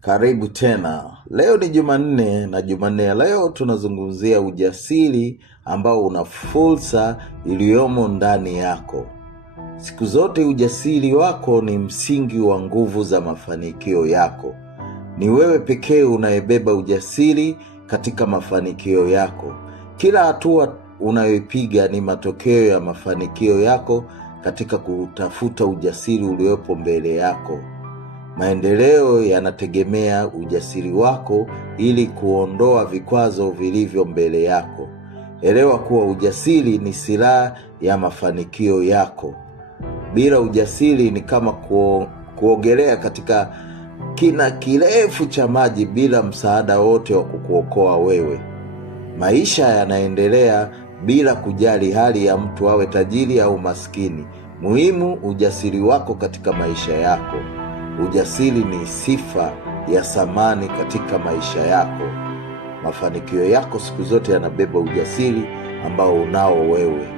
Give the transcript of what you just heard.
Karibu tena. Leo ni Jumanne na Jumanne ya leo tunazungumzia ujasiri ambao una fursa iliyomo ndani yako. Siku zote ujasiri wako ni msingi wa nguvu za mafanikio yako. Ni wewe pekee unayebeba ujasiri katika mafanikio yako. Kila hatua unayopiga ni matokeo ya mafanikio yako katika kutafuta ujasiri uliopo mbele yako. Maendeleo yanategemea ujasiri wako ili kuondoa vikwazo vilivyo mbele yako. Elewa kuwa ujasiri ni silaha ya mafanikio yako. Bila ujasiri ni kama kuogelea katika kina kirefu cha maji bila msaada wote wa kukuokoa wewe. Maisha yanaendelea bila kujali hali ya mtu, awe tajiri au maskini. Muhimu ujasiri wako katika maisha yako. Ujasiri ni sifa ya thamani katika maisha yako. Mafanikio yako siku zote yanabeba ujasiri ambao unao wewe.